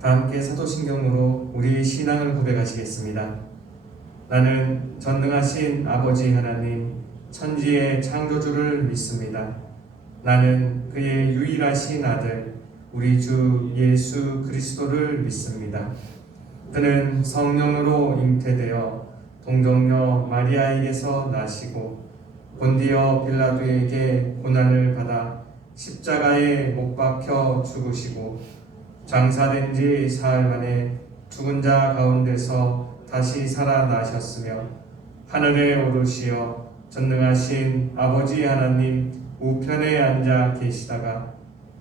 다 함께 사도신경으로 우리 신앙을 고백하시겠습니다. 나는 전능하신 아버지 하나님, 천지의 창조주를 믿습니다. 나는 그의 유일하신 아들, 우리 주 예수 그리스도를 믿습니다. 그는 성령으로 잉태되어 동정녀 마리아에게서 나시고 본디어 빌라도에게 고난을 받아 십자가에 못 박혀 죽으시고 장사된 지 사흘 만에 죽은 자 가운데서 다시 살아나셨으며 하늘에 오르시어 전능하신 아버지 하나님 우편에 앉아 계시다가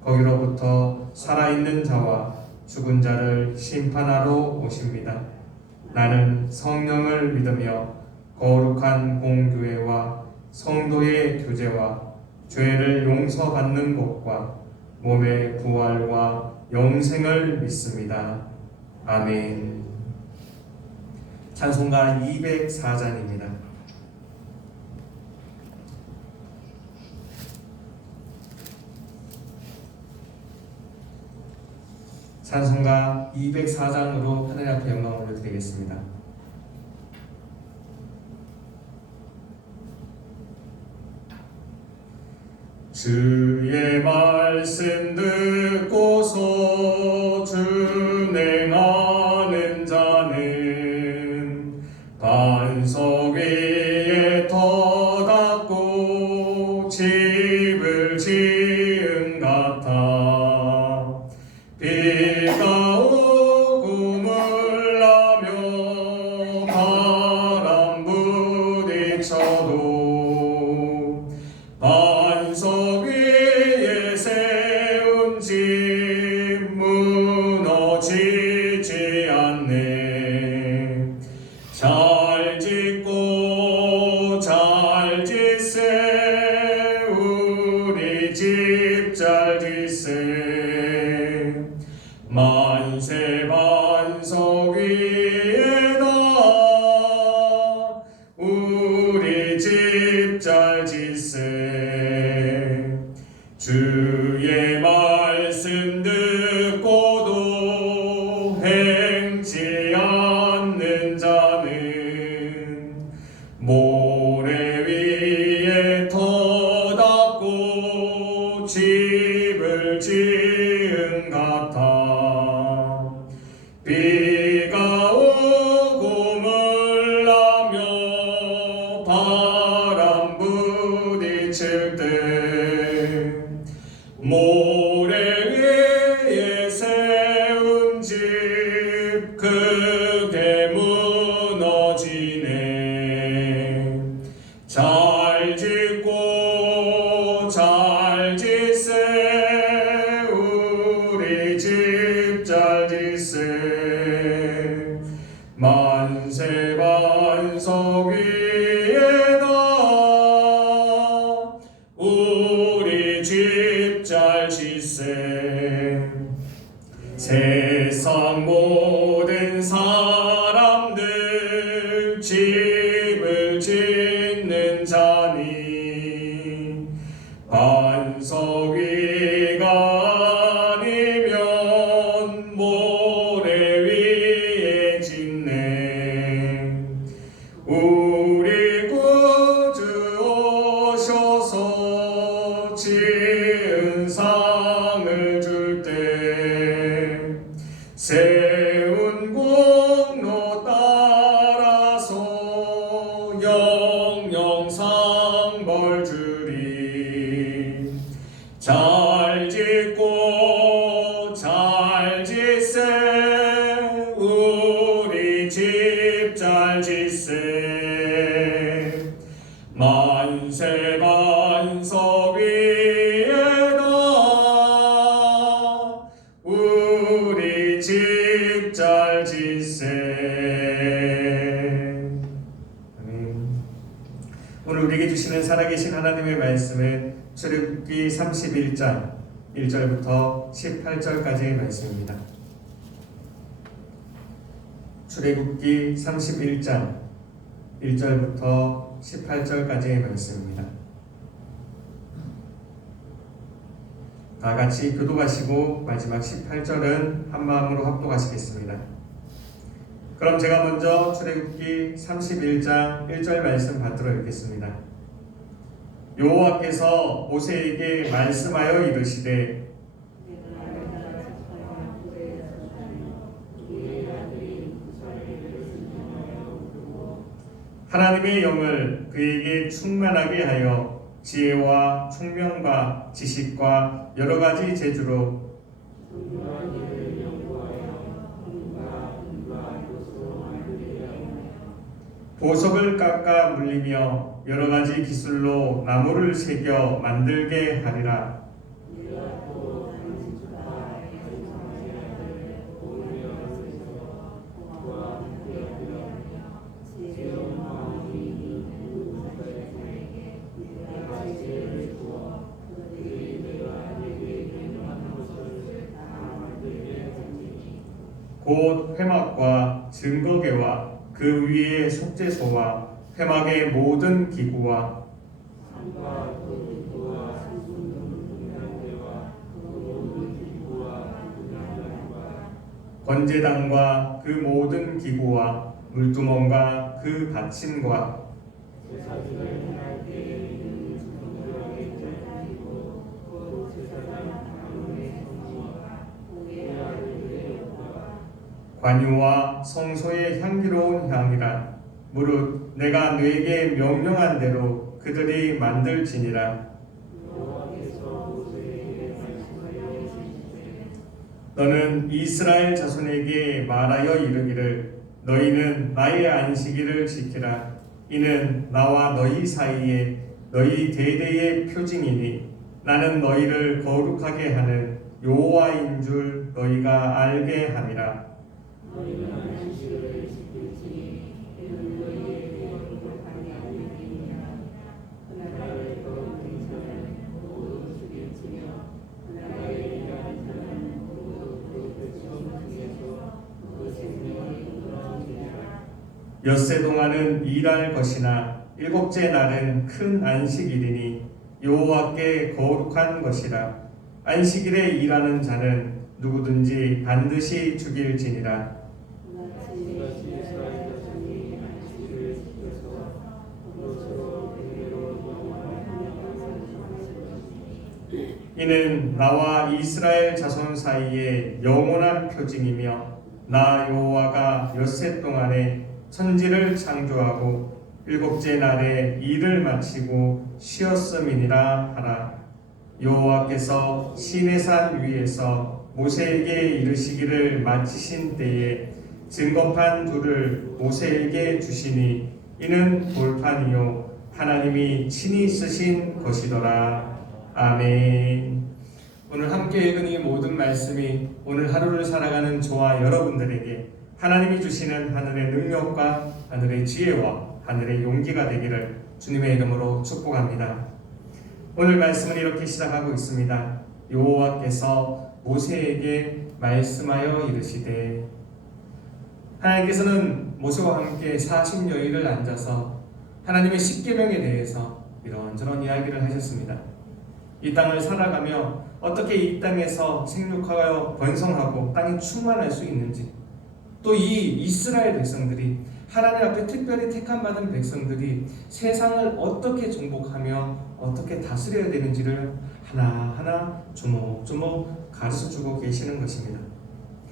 거기로부터 살아있는 자와 죽은 자를 심판하러 오십니다. 나는 성령을 믿으며 거룩한 공교회와 성도의 교제와 죄를 용서받는 것과 몸의 부활과 영생을 믿습니다. 아멘. 찬송가 204장입니다. 찬송가 204장으로 하나님 앞에 영광을 올려드리겠습니다. 주의 말씀 듣고서 준행하는 자는 반석 위에 터닫고 집을 지은 같아 비가 오고 물나며 바람 부딪혀도 반석 위에 세운 집 무너지지 않네. 잘 짓고 잘 짓세 우리 집 잘 짓세 만세 반석 위에다 우리 집 잘 짓세. 주의 말씀 듣고도 행치 않는 자는 모래 위에 터닫고 집을 지은 같아 비가 오고 물나며 바람 부딪힐 때 모래 위에 세운 집 크게 무너지네. 잘 짓고 잘 짓세 우리 집 잘 짓세 만세 반석 위에다 우리 집 잘 짓세. 세상 모든 사람들 집을 짓는 자니 반석 위가 아니면 모래 위에 짓네. 우리 구주 오셔서 지은 상을 줄 때 세운 공로 따라서 영영 상벌 주리. 잘 짓고 잘 짓세 우리 집 잘 짓세 만세 반석 위에다 우리 집 잘 짓세. 아멘. 오늘 우리에게 주시는 살아계신 하나님의 말씀은 출애굽기 31장 1절부터 18절까지의 말씀입니다. 출애굽기 31장 1절부터 18절까지의 말씀입니다. 다 다 같이 교독하시고 마지막 18절은 한마음으로 합독하시겠습니다. 그럼 제가 먼저 출애굽기 31장 1절 말씀 받들어 읽겠습니다. 여호와께서 모세에게 말씀하여 이르시되 하나님의 영을 그에게 충만하게 하여 지혜와 총명과 지식과 여러 가지 재주로 보석을 깎아 물리며 여러 가지 기술로 나무를 새겨 만들게 하리라. 곧 회막과 증거계와 그 위에 속죄소와 회막의 모든 기구와 번제단과 그 모든 기구와 물두멍과 그 받침과 관유와 성소의 향기로운 향이라. 무릇 내가 너에게 명령한 대로 그들이 만들지니라. 너는 이스라엘 자손에게 말하여 이르기를 너희는 나의 안식일을 지키라. 이는 나와 너희 사이에 너희 대대의 표징이니 나는 너희를 거룩하게 하는 여호와인 줄 너희가 알게 함이라. 엿새 동안은 일할 것이나 일곱째 날은 큰 안식일이니 여호와께 거룩한 것이라. 안식일에 일하는 자는 누구든지 반드시 죽일지니라. 이는 나와 이스라엘 자손 사이에 영원한 표징이며 나 여호와가 엿새 동안에 천지를 창조하고 일곱째 날에 일을 마치고 쉬었음이니라 하라. 여호와께서 시내산 위에서 모세에게 이르시기를 마치신 때에 증거판 둘을 모세에게 주시니 이는 돌판이요 하나님이 친히 쓰신 것이더라. 아멘. 오늘 함께 읽은 이 모든 말씀이 오늘 하루를 살아가는 저와 여러분들에게 하나님이 주시는 하늘의 능력과 하늘의 지혜와 하늘의 용기가 되기를 주님의 이름으로 축복합니다. 오늘 말씀은 이렇게 시작하고 있습니다. 여호와께서 모세에게 말씀하여 이르시되. 하나님께서는 모세와 함께 40여일을 앉아서 하나님의 십계명에 대해서 이런저런 이야기를 하셨습니다. 이 땅을 살아가며 어떻게 이 땅에서 생육하여 번성하고 땅이 충만할 수 있는지, 또 이 이스라엘 백성들이 하나님 앞에 특별히 택함 받은 백성들이 세상을 어떻게 정복하며 어떻게 다스려야 되는지를 하나하나 조목조목 가르쳐주고 계시는 것입니다.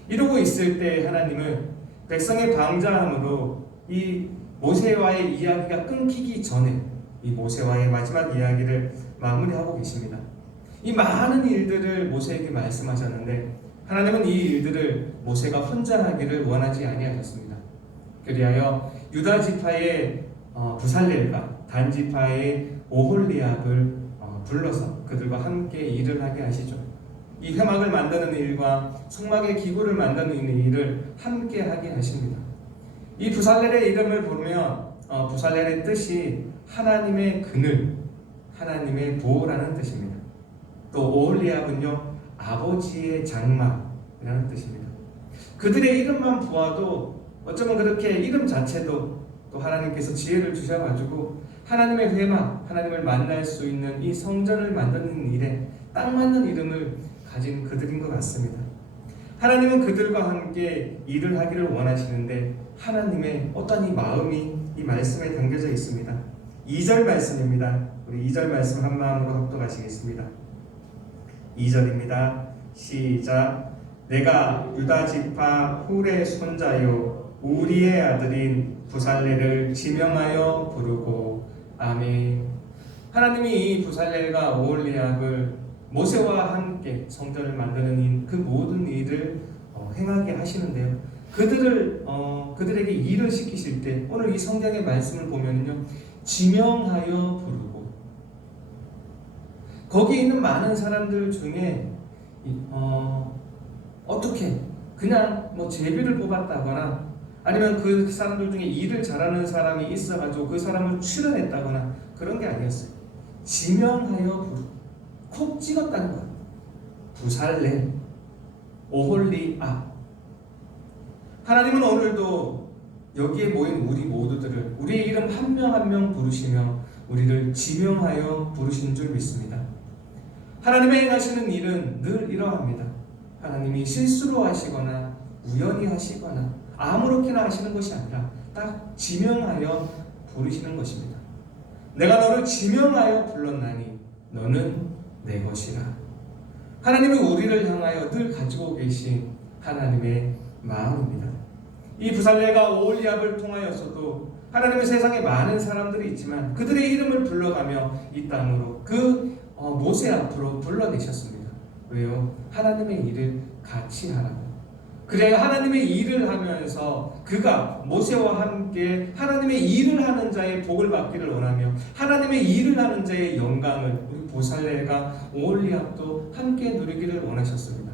이러고 있을 때 하나님은 백성의 방자함으로 이 모세와의 이야기가 끊기기 전에 이 모세와의 마지막 이야기를 마무리하고 계십니다. 이 많은 일들을 모세에게 말씀하셨는데 하나님은 이 일들을 모세가 혼자 하기를 원하지 아니하셨습니다. 그리하여 유다 지파의 부살렐과 단 지파의 오홀리압을 불러서 그들과 함께 일을 하게 하시죠. 이 회막을 만드는 일과 성막의 기구를 만드는 일을 함께 하게 하십니다. 이 부살렐의 이름을 보면 부살렐의 뜻이 하나님의 그늘, 하나님의 보호라는 뜻입니다. 또 오홀리압은요 아버지의 장막이라는 뜻입니다. 그들의 이름만 보아도 어쩌면 그렇게 이름 자체도 또 하나님께서 지혜를 주셔가지고 하나님의 회막, 하나님을 만날 수 있는 이 성전을 만드는 일에 딱 맞는 이름을 가진 그들인 것 같습니다. 하나님은 그들과 함께 일을 하기를 원하시는데 하나님의 어떤 이 마음이 이 말씀에 담겨져 있습니다. 2절 말씀입니다. 우리 2절 말씀 한 마음으로 합독하시겠습니다. 2절입니다. 시작. 내가 유다 지파 훌의 손자요 우리의 아들인 부살레를 지명하여 부르고 아멘. 하나님이 이 부살렐과 오홀리압을 모세와 함께 성전을 만드는 그 모든 일을 행하게 하시는데요. 그들에게 일을 시키실 때 오늘 이 성경의 말씀을 보면요, 지명하여 부르고 거기 있는 많은 사람들 중에 어떻게 그냥 제비를 뽑았다거나 아니면 그 사람들 중에 일을 잘하는 사람이 있어가지고 그 사람을 출연했다거나 그런 게 아니었어요. 지명하여 부르고 콕 찍었다는 거예요. 부살렐, 오홀리압. 하나님은 오늘도 여기에 모인 우리 모두들을 우리의 이름 한 명 한 명 부르시며 우리를 지명하여 부르신 줄 믿습니다. 하나님의 행하시는 일은 늘 이러합니다. 하나님이 실수로 하시거나 우연히 하시거나 아무렇게나 하시는 것이 아니라 딱 지명하여 부르시는 것입니다. 내가 너를 지명하여 불렀나니 너는 내 것이라. 하나님은 우리를 향하여 늘 가지고 계신 하나님의 마음입니다. 이 부살렐과 오홀리압을 통하여서도 하나님의 세상에 많은 사람들이 있지만 그들의 이름을 불러가며 이 땅으로 모세 앞으로 불러내셨습니다. 왜요? 하나님의 일을 같이 하라고. 그래야 하나님의 일을 하면서 그가 모세와 함께 하나님의 일을 하는 자의 복을 받기를 원하며 하나님의 일을 하는 자의 영광을 우리 부살렐과 오홀리압도 함께 누리기를 원하셨습니다.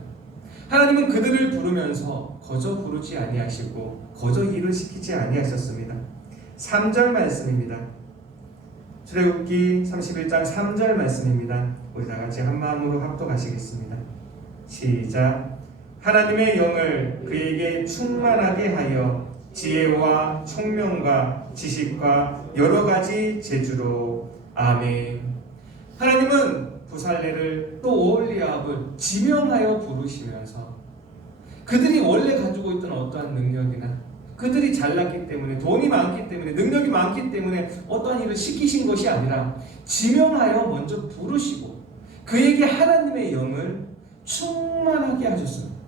하나님은 그들을 부르면서 거저 부르지 아니하시고 거저 일을 시키지 아니하셨습니다. 3절 말씀입니다. 출애굽기 31장 3절 말씀입니다. 우리 다 같이 한 마음으로 합독하시겠습니다. 시작. 하나님의 영을 그에게 충만하게 하여 지혜와 총명과 지식과 여러 가지 재주로 아멘. 하나님은 부살렐을 또 오홀리압을 지명하여 부르시면서 그들이 원래 가지고 있던 어떠한 능력이나 그들이 잘났기 때문에 돈이 많기 때문에 능력이 많기 때문에 어떠한 일을 시키신 것이 아니라 지명하여 먼저 부르시고 그에게 하나님의 영을 충만하게 하셨습니다.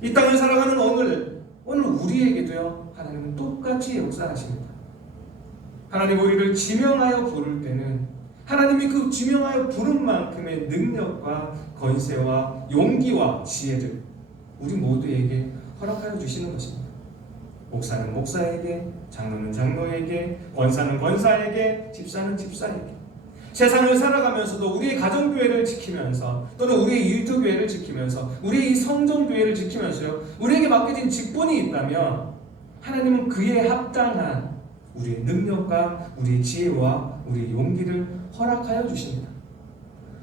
이 땅을 살아가는 오늘 우리에게도요, 하나님은 똑같이 역사하십니다. 하나님 우리를 지명하여 부를 때는 하나님이 그 지명하여 부른 만큼의 능력과 권세와 용기와 지혜를 우리 모두에게 허락하여 주시는 것입니다. 목사는 목사에게, 장로는 장로에게, 권사는 권사에게, 집사는 집사에게. 세상을 살아가면서도 우리의 가정교회를 지키면서 또는 우리의 일터교회를 지키면서 우리의 이 성전교회를 지키면서요, 우리에게 맡겨진 직분이 있다면 하나님은 그에 합당한 우리의 능력과 우리의 지혜와 우리의 용기를 허락하여 주십니다.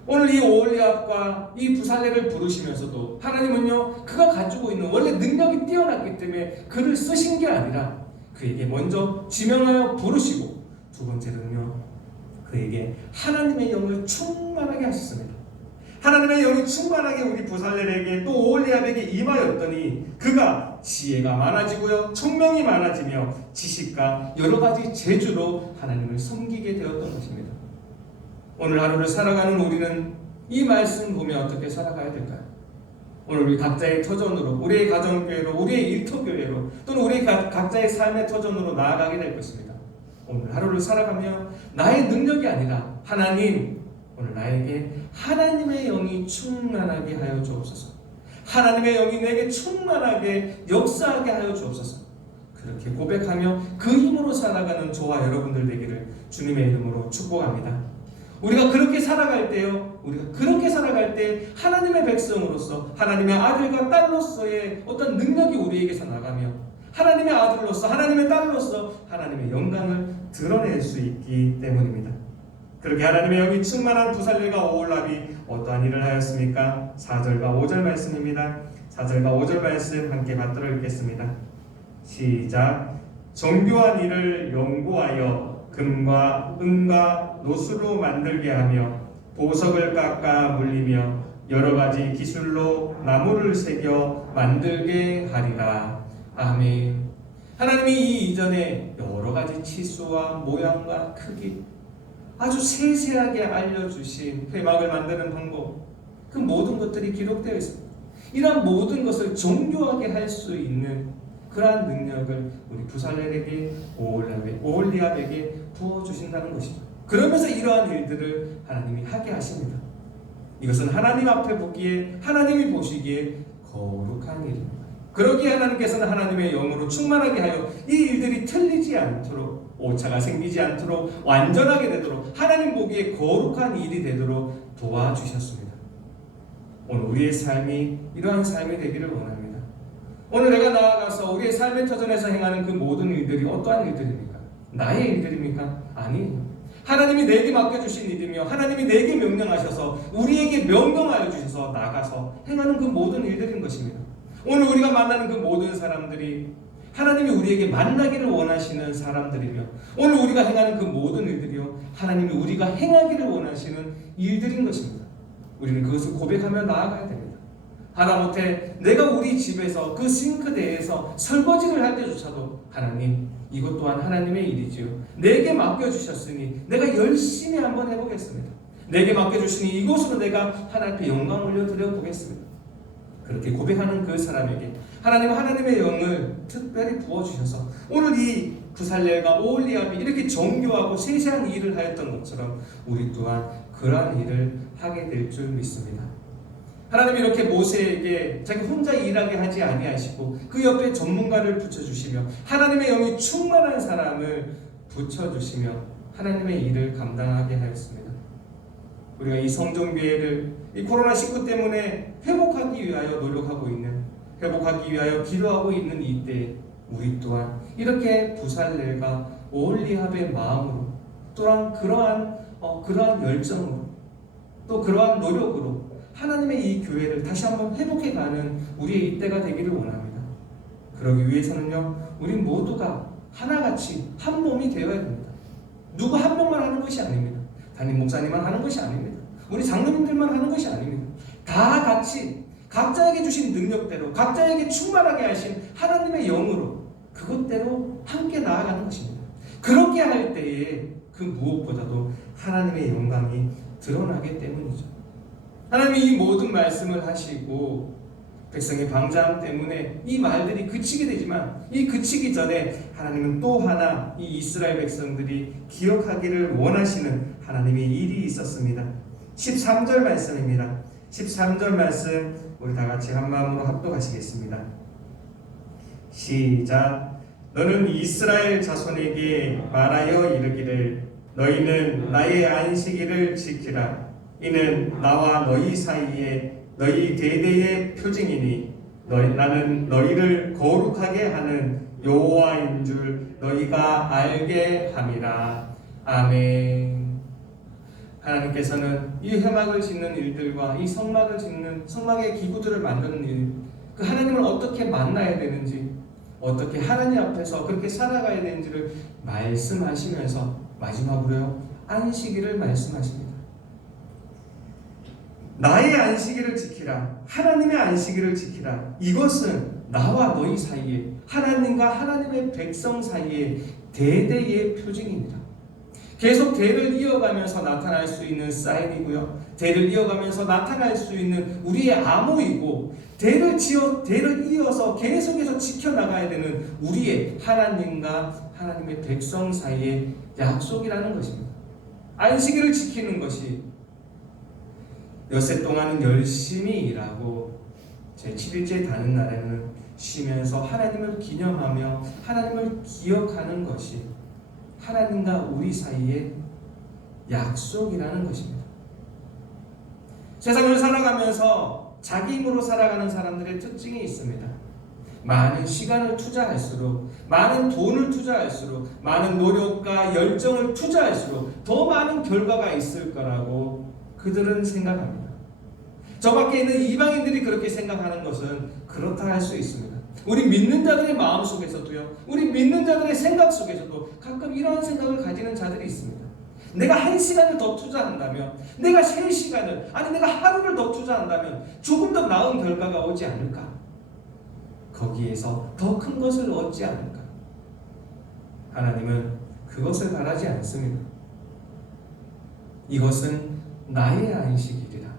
오늘 이 오홀리압과 이 부살렐을 부르시면서도 하나님은요, 그가 가지고 있는 원래 능력이 뛰어났기 때문에 그를 쓰신 게 아니라 그에게 먼저 지명하여 부르시고 두 번째로는요, 그에게 하나님의 영을 충만하게 하셨습니다. 하나님의 영이 충만하게 우리 부살렐에게 또 오홀리압에게 임하였더니 그가 지혜가 많아지고요, 총명이 많아지며 지식과 여러 가지 재주로 하나님을 섬기게 되었던 것입니다. 오늘 하루를 살아가는 우리는 이 말씀 보며 어떻게 살아가야 될까요? 오늘 우리 각자의 터전으로, 우리의 가정교회로, 우리의 일터교회로 또는 우리 각자의 삶의 터전으로 나아가게 될 것입니다. 오늘 하루를 살아가며 나의 능력이 아니라 하나님, 오늘 나에게 하나님의 영이 충만하게 하여 주옵소서. 하나님의 영이 내게 충만하게 역사하게 하여 주옵소서. 그렇게 고백하며 그 힘으로 살아가는 저와 여러분들 되기를 주님의 이름으로 축복합니다. 우리가 그렇게 살아갈 때요, 우리가 그렇게 살아갈 때 하나님의 백성으로서 하나님의 아들과 딸로서의 어떤 능력이 우리에게서 나가며 하나님의 아들로서 하나님의 딸로서 하나님의 영광을 드러낼 수 있기 때문입니다. 그렇게 하나님의 영이 충만한 부살렐과 오홀리압이 어떠한 일을 하였습니까? 4절과 5절 말씀입니다. 4절과 5절 말씀 함께 받들어 읽겠습니다. 시작. 정교한 일을 연구하여 금과 은과 노수로 만들게 하며 보석을 깎아 물리며 여러 가지 기술로 나무를 새겨 만들게 하리라. 아멘. 하나님이 이 이전에 여러 가지 치수와 모양과 크기 아주 세세하게 알려주신 회막을 만드는 방법, 그 모든 것들이 기록되어 있습니다. 이러한 모든 것을 정교하게 할 수 있는 그러한 능력을 우리 부살렐에게 오홀리압에게 부어주신다는 것이죠. 그러면서 이러한 일들을 하나님이 하게 하십니다. 이것은 하나님 앞에 보기에, 하나님이 보시기에 거룩한 일입니다. 그러기에 하나님께서는 하나님의 영으로 충만하게 하여 이 일들이 틀리지 않도록, 오차가 생기지 않도록, 완전하게 되도록, 하나님 보기에 거룩한 일이 되도록 도와주셨습니다. 오늘 우리의 삶이 이러한 삶이 되기를 원합니다. 오늘 내가 나아가서 우리의 삶의 터전에서 행하는 그 모든 일들이 어떠한 일들입니까? 나의 일들입니까? 아니에요. 하나님이 내게 맡겨주신 일이며 하나님이 내게 명령하셔서 우리에게 명령하여 주셔서 나가서 행하는 그 모든 일들인 것입니다. 오늘 우리가 만나는 그 모든 사람들이 하나님이 우리에게 만나기를 원하시는 사람들이며, 오늘 우리가 행하는 그 모든 일들이요 하나님이 우리가 행하기를 원하시는 일들인 것입니다. 우리는 그것을 고백하며 나아가야 됩니다. 하다못해 내가 우리 집에서 그 싱크대에서 설거지를 할 때조차도 하나님, 이것 또한 하나님의 일이지요. 내게 맡겨주셨으니 내가 열심히 한번 해보겠습니다. 내게 맡겨주시니 이곳으로 내가 하나님 앞에 영광 올려드려 보겠습니다. 그렇게 고백하는 그 사람에게 하나님은 하나님의 영을 특별히 부어주셔서 오늘 이 부살렐과 오홀리압이 이렇게 정교하고 세세한 일을 하였던 것처럼 우리 또한 그러한 일을 하게 될 줄 믿습니다. 하나님이 이렇게 모세에게 자기 혼자 일하게 하지 아니하시고 그 옆에 전문가를 붙여주시며 하나님의 영이 충만한 사람을 붙여주시며 하나님의 일을 감당하게 하였습니다. 우리가 이 성전교회를 이 코로나19 때문에 회복하기 위하여 노력하고 있는, 회복하기 위하여 기도하고 있는 이때에 우리 또한 이렇게 부살렐과 오홀리압의 마음으로 또한 그러한 열정으로 또 그러한 노력으로 하나님의 이 교회를 다시 한번 회복해가는 우리의 이때가 되기를 원합니다. 그러기 위해서는요, 우리 모두가 하나같이 한 몸이 되어야 됩니다. 누구 한 명만 하는 것이 아닙니다. 담임 목사님만 하는 것이 아닙니다. 우리 장로님들만 하는 것이 아닙니다. 다 같이 각자에게 주신 능력대로, 각자에게 충만하게 하신 하나님의 영으로 그것대로 함께 나아가는 것입니다. 그렇게 할 때에 그 무엇보다도 하나님의 영광이 드러나기 때문이죠. 하나님이 이 모든 말씀을 하시고 백성의 방자함 때문에 이 말들이 그치게 되지만, 이 그치기 전에 하나님은 또 하나 이 이스라엘 백성들이 기억하기를 원하시는 하나님의 일이 있었습니다. 13절 말씀입니다. 13절 말씀 우리 다 같이 한 마음으로 합독하시겠습니다. 시작. 너는 이스라엘 자손에게 말하여 이르기를 너희는 나의 안식일을 지키라. 이는 나와 너희 사이에 너희 대대의 표징이니 나는 너희를 거룩하게 하는 여호와인 줄 너희가 알게 함이라. 아멘. 하나님께서는 이 회막을 짓는 일들과 이 성막을 짓는, 성막의 기구들을 만드는 일, 그 하나님을 어떻게 만나야 되는지, 어떻게 하나님 앞에서 그렇게 살아가야 되는지를 말씀하시면서 마지막으로요, 안식일을 말씀하십니다. 나의 안식일을 지키라. 하나님의 안식일을 지키라. 이것은 나와 너희 사이에, 하나님과 하나님의 백성 사이에 대대의 표징입니다. 계속 대를 이어가면서 나타날 수 있는 사인이고요, 대를 이어가면서 나타날 수 있는 우리의 암호이고, 대를 이어서 계속해서 지켜나가야 되는 우리의 하나님과 하나님의 백성 사이의 약속이라는 것입니다. 안식일을 지키는 것이 엿새 동안은 열심히 일하고 제7일째 다는 날에는 쉬면서 하나님을 기념하며 하나님을 기억하는 것이 하나님과 우리 사이의 약속이라는 것입니다. 세상을 살아가면서 자기 힘으로 살아가는 사람들의 특징이 있습니다. 많은 시간을 투자할수록, 많은 돈을 투자할수록, 많은 노력과 열정을 투자할수록 더 많은 결과가 있을 거라고 그들은 생각합니다. 저 밖에 있는 이방인들이 그렇게 생각하는 것은 그렇다 할 수 있습니다. 우리 믿는 자들의 마음 속에서도요, 우리 믿는 자들의 생각 속에서도 가끔 이러한 생각을 가지는 자들이 있습니다. 내가 1시간을 더 투자한다면, 내가 3시간을, 아니 내가 하루를 더 투자한다면 조금 더 나은 결과가 오지 않을까? 거기에서 더 큰 것을 얻지 않을까? 하나님은 그것을 바라지 않습니다. 이것은 나의 안식일이라.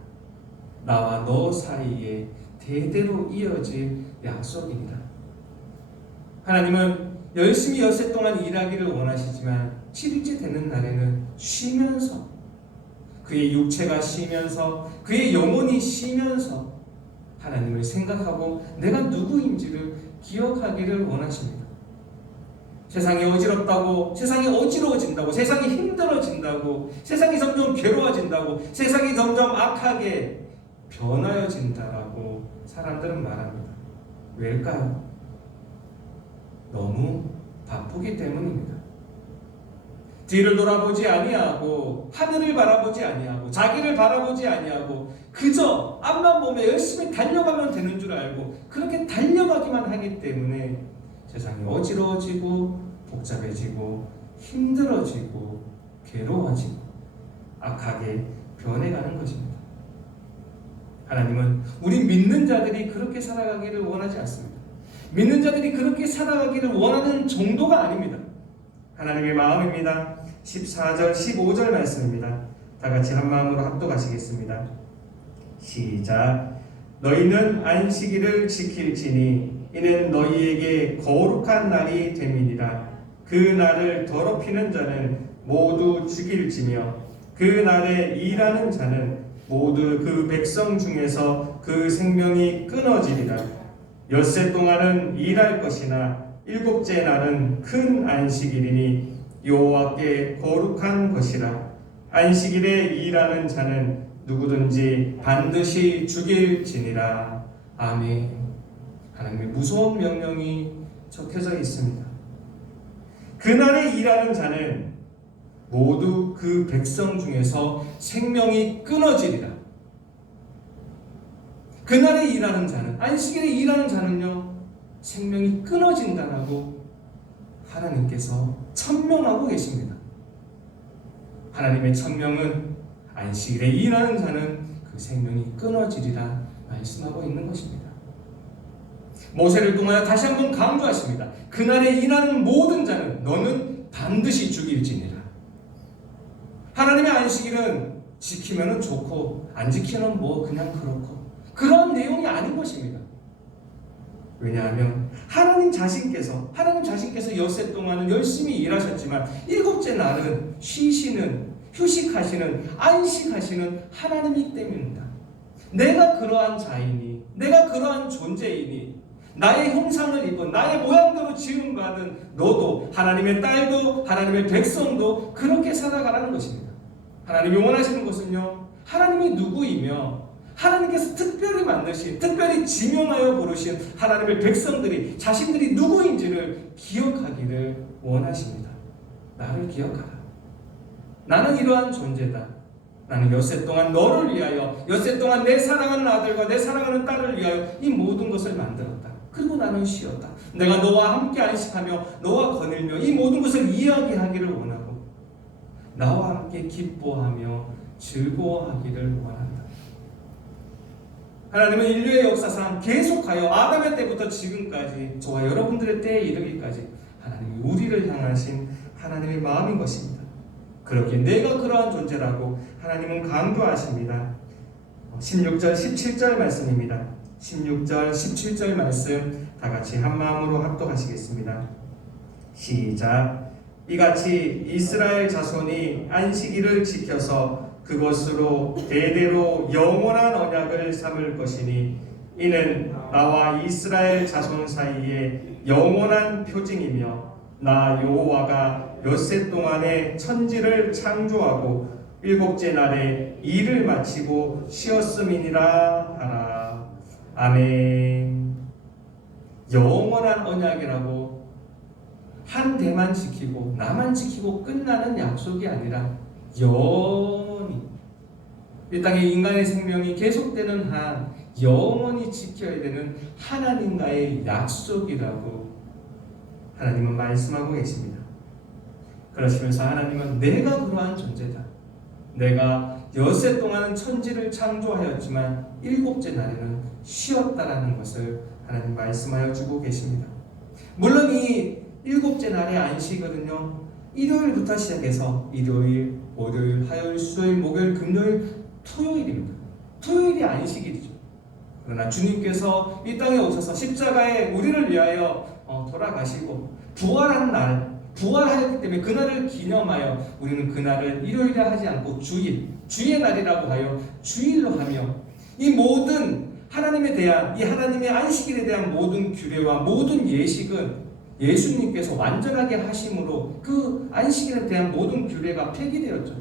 나와 너 사이에 대대로 이어질 약속입니다. 하나님은 열심히 엿새 동안 일하기를 원하시지만 7일째 되는 날에는 쉬면서, 그의 육체가 쉬면서, 그의 영혼이 쉬면서 하나님을 생각하고 내가 누구인지를 기억하기를 원하십니다. 세상이 어지럽다고, 세상이 어지러워진다고, 세상이 힘들어진다고, 세상이 점점 괴로워진다고, 세상이 점점 악하게 변하여진다라고 사람들은 말합니다. 왜일까요? 너무 바쁘기 때문입니다. 뒤를 돌아보지 아니하고, 하늘을 바라보지 아니하고, 자기를 바라보지 아니하고, 그저 앞만 보며 열심히 달려가면 되는 줄 알고 그렇게 달려가기만 하기 때문에 세상이 어지러워지고 복잡해지고 힘들어지고 괴로워지고 악하게 변해가는 것입니다. 하나님은 우리 믿는 자들이 그렇게 살아가기를 원하지 않습니다. 믿는 자들이 그렇게 살아가기를 원하는 정도가 아닙니다. 하나님의 마음입니다. 14절 15절 말씀입니다. 다 같이 한 마음으로 합독하시겠습니다. 시작. 너희는 안식일을 지킬지니 이는 너희에게 거룩한 날이 됨이니라. 그 날을 더럽히는 자는 모두 죽일지며 그 날에 일하는 자는 모두 그 백성 중에서 그 생명이 끊어지리라. 엿새 동안은 일할 것이나 일곱째 날은 큰 안식일이니 여호와께 거룩한 것이라. 안식일에 일하는 자는 누구든지 반드시 죽일지니라. 아멘. 하나님의 무서운 명령이 적혀져 있습니다. 그날에 일하는 자는 모두 그 백성 중에서 생명이 끊어지리라. 그날에 일하는 자는, 안식일에 일하는 자는요, 생명이 끊어진다라고 하나님께서 천명하고 계십니다. 하나님의 천명은 안식일에 일하는 자는 그 생명이 끊어지리라 말씀하고 있는 것입니다. 모세를 통하여 다시 한번 강조하십니다. 그날에 일하는 모든 자는 너는 반드시 죽일지니라. 하나님의 안식일은 지키면 좋고 안 지키면 뭐 그냥 그렇고 그런 내용이 아닌 것입니다. 왜냐하면 하나님 자신께서 엿새 동안은 열심히 일하셨지만 일곱째 날은 쉬시는, 휴식하시는, 안식하시는 하나님이기 때문입니다. 내가 그러한 자이니, 내가 그러한 존재이니, 나의 형상을 입은, 나의 모양대로 지음받은 너도, 하나님의 딸도, 하나님의 백성도 그렇게 살아가라는 것입니다. 하나님이 원하시는 것은요, 하나님이 누구이며 하나님께서 특별히 만드신, 특별히 지명하여 부르신 하나님의 백성들이 자신들이 누구인지를 기억하기를 원하십니다. 나를 기억하라. 나는 이러한 존재다. 나는 엿새 동안 너를 위하여, 엿새 동안 내 사랑하는 아들과 내 사랑하는 딸을 위하여 이 모든 것을 만들었다. 그리고 나는 쉬었다. 내가 너와 함께 안식하며 너와 거닐며 이 모든 것을 이야기하기를 원하고 나와 함께 기뻐하며 즐거워하기를 원한다. 하나님은 인류의 역사상 계속하여 아담의 때부터 지금까지 저와 여러분들의 때에 이르기까지 하나님이 우리를 향하신 하나님의 마음인 것입니다. 그렇게 내가 그러한 존재라고 하나님은 강조하십니다. 16절 17절 말씀입니다. 16절 17절 말씀 다 같이 한 마음으로 합독하시겠습니다. 시작. 이같이 이스라엘 자손이 안식일을 지켜서 그것으로 대대로 영원한 언약을 삼을 것이니 이는 나와 이스라엘 자손 사이에 영원한 표징이며 나 여호와가 엿새 동안에 천지를 창조하고 일곱째 날에 일을 마치고 쉬었음이니라 하라. 아멘. 영원한 언약이라고 한 대만 지키고 나만 지키고 끝나는 약속이 아니라 영원히 이 땅에 인간의 생명이 계속되는 한 영원히 지켜야 되는 하나님과의 약속이라고 하나님은 말씀하고 계십니다. 그러시면서 하나님은 내가 그러한 존재다. 내가 엿새 동안은 천지를 창조하였지만 일곱째 날에는 쉬었다라는 것을 하나님 말씀하여 주고 계십니다. 물론 이 일곱째 날의 안식은요, 일요일부터 시작해서 일요일, 월요일, 화요일, 수요일, 목요일, 금요일, 토요일입니다. 토요일이 안식일이죠. 그러나 주님께서 이 땅에 오셔서 십자가에 우리를 위하여 돌아가시고 부활한 날, 부활하였기 때문에 그날을 기념하여 우리는 그날을 일요일에 하지 않고 주의 날이라고 하여 주일로 하며, 이 모든 하나님에 대한, 이 하나님의 안식일에 대한 모든 규례와 모든 예식은 예수님께서 완전하게 하심으로 그 안식일에 대한 모든 규례가 폐기되었죠.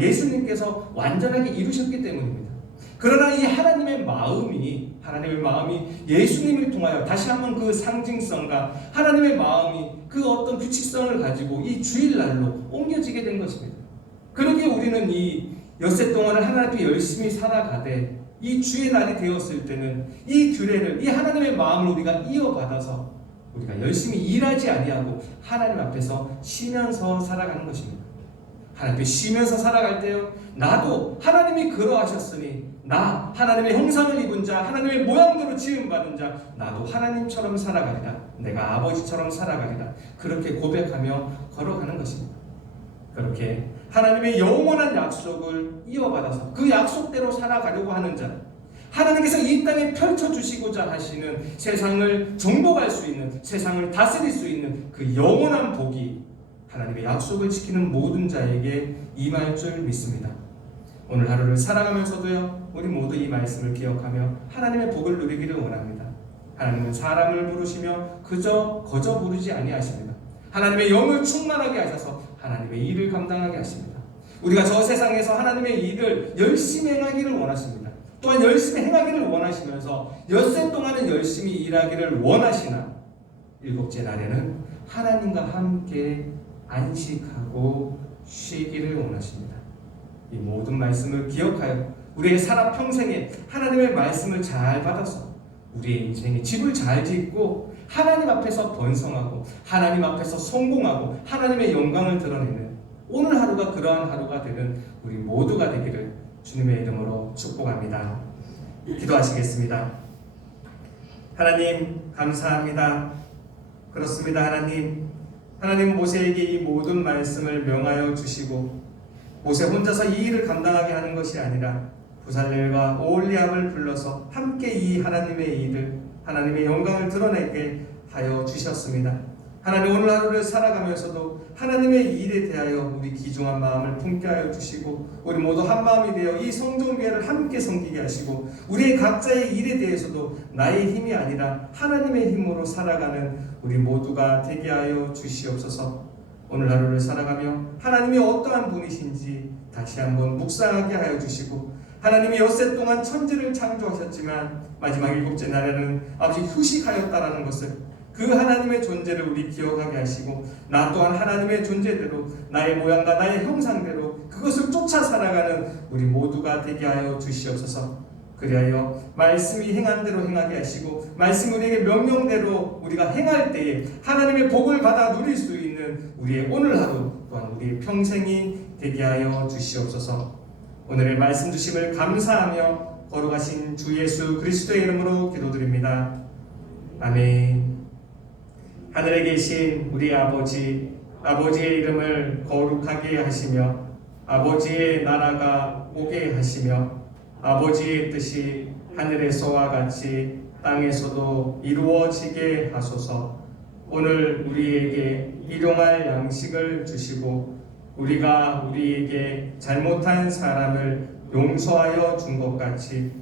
예수님께서 완전하게 이루셨기 때문입니다. 그러나 이 하나님의 마음이 예수님을 통하여 다시 한번 그 상징성과 하나님의 마음이 그 어떤 규칙성을 가지고 이 주일날로 옮겨지게 된 것입니다. 그러기에 우리는 이 엿새 동안을 하나님 앞에 열심히 살아가되 이 주의 날이 되었을 때는 이 규례를, 이 하나님의 마음을 우리가 이어받아서 우리가 열심히 일하지 아니하고 하나님 앞에서 쉬면서 살아가는 것입니다. 하나님 앞에 쉬면서 살아갈 때요, 나도 하나님이 그러하셨으니 나 하나님의 형상을 입은 자, 하나님의 모양대로 지음받은 자, 나도 하나님처럼 살아가리라, 내가 아버지처럼 살아가리라, 그렇게 고백하며 걸어가는 것입니다. 그렇게 하나님의 영원한 약속을 이어받아서 그 약속대로 살아가려고 하는 자, 하나님께서 이 땅에 펼쳐주시고자 하시는 세상을 정복할 수 있는, 세상을 다스릴 수 있는 그 영원한 복이 하나님의 약속을 지키는 모든 자에게 임할 줄 믿습니다. 오늘 하루를 살아가면서도요, 우리 모두 이 말씀을 기억하며 하나님의 복을 누리기를 원합니다. 하나님은 사람을 부르시며 그저 거저 부르지 아니하십니다. 하나님의 영을 충만하게 하셔서 하나님의 일을 감당하게 하십니다. 우리가 저 세상에서 하나님의 일을 열심히 행하기를 원하십니다. 또한 열심히 행하기를 원하시면서 엿새 동안은 열심히 일하기를 원하시나 일곱째 날에는 하나님과 함께 안식하고 쉬기를 원하십니다. 이 모든 말씀을 기억하여 우리의 살아 평생에 하나님의 말씀을 잘 받아서 우리의 인생에 집을 잘 짓고 하나님 앞에서 번성하고 하나님 앞에서 성공하고 하나님의 영광을 드러내는 오늘 하루가 그러한 하루가 되는 우리 모두가 되기를 주님의 이름으로 축복합니다. 기도하시겠습니다. 하나님 감사합니다. 그렇습니다. 하나님 모세에게 이 모든 말씀을 명하여 주시고 모세 혼자서 이 일을 감당하게 하는 것이 아니라 부살렐과 오홀리압을 불러서 함께 이 하나님의 일을, 하나님의 영광을 드러내게 하여 주셨습니다. 하나님 오늘 하루를 살아가면서도 하나님의 일에 대하여 우리 귀중한 마음을 품게 하여 주시고 우리 모두 한 마음이 되어 이 성전교회를 함께 섬기게 하시고 우리의 각자의 일에 대해서도 나의 힘이 아니라 하나님의 힘으로 살아가는 우리 모두가 되게 하여 주시옵소서. 오늘 하루를 살아가며 하나님이 어떠한 분이신지 다시 한번 묵상하게 하여 주시고 하나님이 엿새 동안 천지를 창조하셨지만 마지막 일곱째 날에는 아버지 휴식하였다라는 것을, 그 하나님의 존재를 우리 기억하게 하시고 나 또한 하나님의 존재대로 나의 모양과 나의 형상대로 그것을 쫓아 살아가는 우리 모두가 되게 하여 주시옵소서. 그리하여 말씀이 행한 대로 행하게 하시고 말씀이 우리에게 명령대로 우리가 행할 때에 하나님의 복을 받아 누릴 수 있는 우리의 오늘 하루 또한 우리의 평생이 되게 하여 주시옵소서. 오늘의 말씀 주심을 감사하며 거룩하신 주 예수 그리스도의 이름으로 기도드립니다. 아멘. 하늘에 계신 우리 아버지의 이름을 거룩하게 하시며 아버지의 나라가 오게 하시며 아버지의 뜻이 하늘에서와 같이 땅에서도 이루어지게 하소서. 오늘 우리에게 일용할 양식을 주시고 우리가 우리에게 잘못한 사람을 용서하여 준 것 같이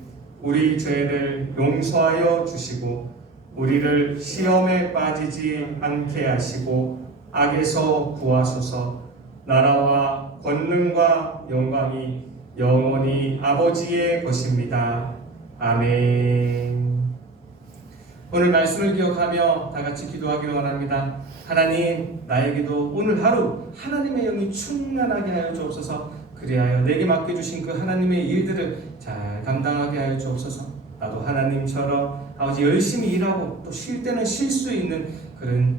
우리 죄를 용서하여 주시고 우리를 시험에 빠지지 않게 하시고 악에서 구하소서. 나라와 권능과 영광이 영원히 아버지의 것입니다. 아멘. 오늘 말씀을 기억하며 다 같이 기도하기를 원합니다. 하나님, 나에게도 오늘 하루 하나님의 영이 충만하게 하여 주옵소서. 그리하여 내게 맡겨주신 그 하나님의 일들을 잘 감당하게 하여 주옵소서. 나도 하나님처럼 아버지 열심히 일하고 또 쉴 때는 쉴 수 있는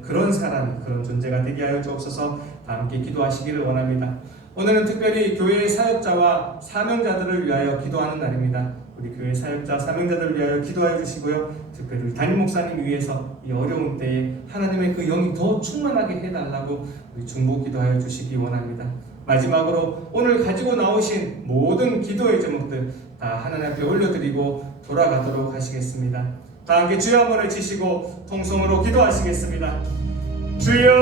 그런 사람, 그런 존재가 되게 하여 주옵소서. 다 함께 기도하시기를 원합니다. 오늘은 특별히 교회의 사역자와 사명자들을 위하여 기도하는 날입니다. 우리 교회 사역자, 사명자들을 위하여 기도하여 주시고요. 특별히 우리 담임 목사님 위해서 이 어려운 때에 하나님의 그 영이 더 충만하게 해달라고 우리 중보 기도하여 주시기 원합니다. 마지막으로 오늘 가지고 나오신 모든 기도의 제목들 다 하나님 앞에 올려드리고 돌아가도록 하시겠습니다. 다 함께 주여 한번 외치시고 통성으로 기도하시겠습니다. 주여,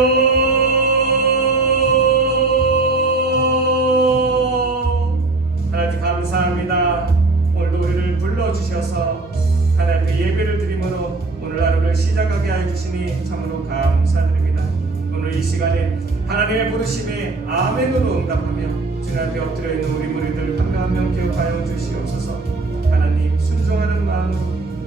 하나님 감사합니다. 오늘도 우리를 불러주셔서 하나님 앞에 예배를 드림으로 오늘 하루를 시작하게 하여 주시니 참으로 감사드립니다. 오늘 이 시간에 하나님의 부르심에 아멘으로 응답하며 주님 앞에 엎드려 있는 우리 무리들 한 명 한 명 기억하여 주시옵소서. 하나님 순종하는 마음으로,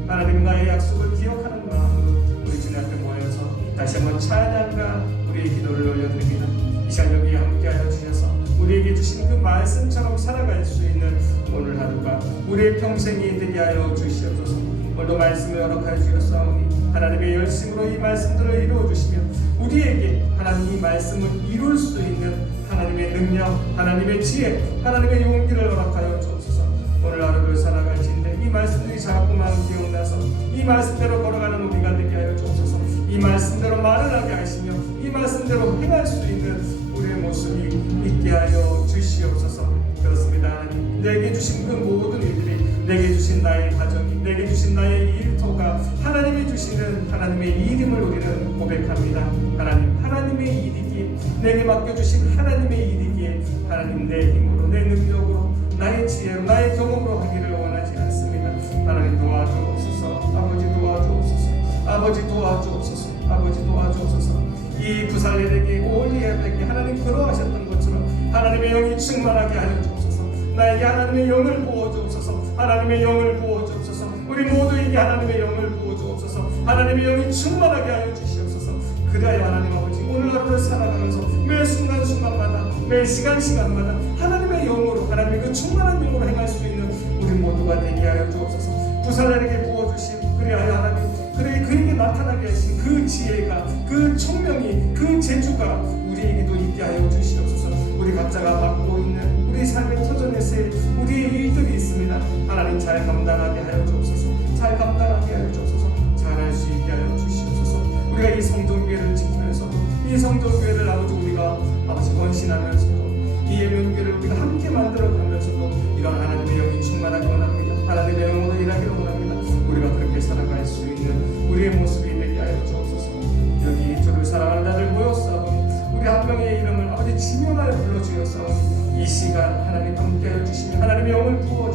하나님과의 약속을 기억하는 마음으로 우리 주님 앞에 모여서 다시 한번 찬양과 우리의 기도를 올려드립니다. 이 시간 여기에 함께하여 주셔서 우리에게 주신 그 말씀처럼 살아갈 수 있는 오늘 하루가 우리의 평생이 되게 하여 주시옵소서. 오늘도 말씀을 허락하여 주셨사오니 하나님의 열심으로 이 말씀들을 이루어 주시며 우리에게 하나님 이 말씀을 이룰 수 있는 하나님의 능력, 하나님의 지혜, 하나님의 용기를 허락하여 주옵소서. 오늘 하루를 살아갈지인데 이 말씀들이 자꾸만 기억나서 이 말씀대로 걸어가는 우리가 되게 하여 주옵소서. 이 말씀대로 말을 하게 하시며 이 말씀대로 행할 수 있는 우리의 모습이 있게 하여 주시옵소서. 그렇습니다. 하나님, 내게 주신 그 모든 일들이, 내게 주신 나의 가정이, 내게 주신 나의 일터가 하나님이 주시는 하나님의 일임을 우리는 고백합니다. 하나님, 하나님의 일이기에, 내게 맡겨주신 하나님의 일이기에 하나님 내 힘으로, 내 능력으로, 나의 지혜로, 나의 경험으로 하기를 원하지 않습니다. 하나님 도와주옵소서. 아버지 도와주옵소서. 아버지 도와주옵소서. 아버지 도와주옵소서. 이 부살렐에게 올리앱에게 하나님 그러하셨던 것처럼 하나님의 영이 충만하게 하여 주옵소서. 나에게 하나님의 영을 부어주옵소서. 하나님의 영을 부어주옵소서. 우리 모두에게 하나님의 영을 부어주옵소서. 하나님의 영이 충만하게 하여 주시옵소서. 그래야 하나님 아버지 오늘 하루를 살아가면서 매 순간순간마다, 매 시간마다 하나님의 영으로, 하나님의 그 충만한 영으로 행할 수 있는 우리 모두가 되게 하여 주옵소서. 부살렐에게 부어주신 그래야 하나님, 그에게 나타나게 하신 그 지혜가, 그 총명이, 그 재주가 우리에게도 있게 하여 주시옵소서. 우리 각자가 맡고 있는 우리 삶의 터전에서의 우리의 일들이 있습니다. 하나님 잘 감당하게 하여 주옵소서. 잘 감당하게 하여 주옵소서. 잘할 수 있게 하여 주시옵소서. 우리가 이 성전교회를 지키면서도, 이 성전교회를 아버지 우리가 아버지 헌신하면서도, 이 예명교회를 우리가 함께 만들어가면서도 이런 하나님의 영이 충만하기 원합니다. 하나님의 영으로 일하기를 원합니다. 우리가 그렇게 살아갈 수 있는 우리의 모습이 되게 하여 주옵소서. 여기 주를 사랑하는 자들 모였사오니 우리 한 명의 이름을 아버지 지명하여 불러주셨사오니 이 시간 하나님 함께하여 주시며 하나님의 영을 부어